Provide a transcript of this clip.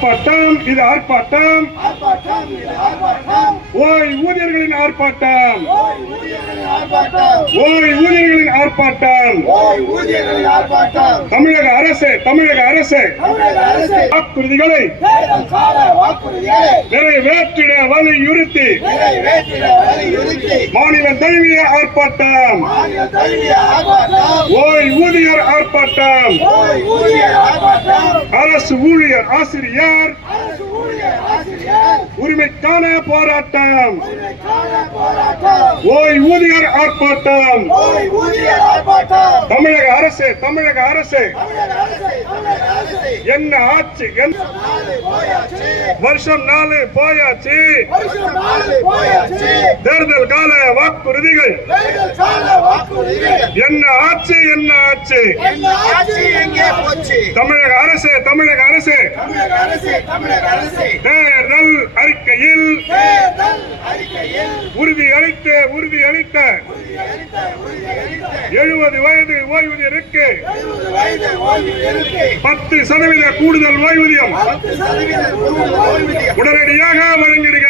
ஆர்ப்பாட்டம் இது ஆர்ப்பாட்டம் ஓய்வூதியர்களின் ஆர்ப்பாட்டம் ஓய்வூதியர்களின் ஆர்ப்பாட்டம் தமிழக அரசு வாக்குறுதிகளை நிறைவேற்றிட வலியுறுத்தி மாநிலம் தழுவிய ஆர்ப்பாட்டம் ஓய்வூதியர் ஆர்ப்பாட்டம் அரசு ஊழியர் ஆசிரியர் உரிமைக்கான போராட்டம் ஓய்வூதியர் ஆர்ப்பாட்டம் தமிழக அரசு என்ன ஆட்சி வருஷம் 4 போயாச்சு தேர்தல் கால வாக்குறுதிகள் என்ன ஆட்சி தமிழக அரசு தேர்தல் அறிக்கையில் உறுதியளித்த 70 வயது ஓய்வூதியருக்கு 10% கூடுதல் ஓய்வூதியம் உடனடியாக வழங்கிடுக.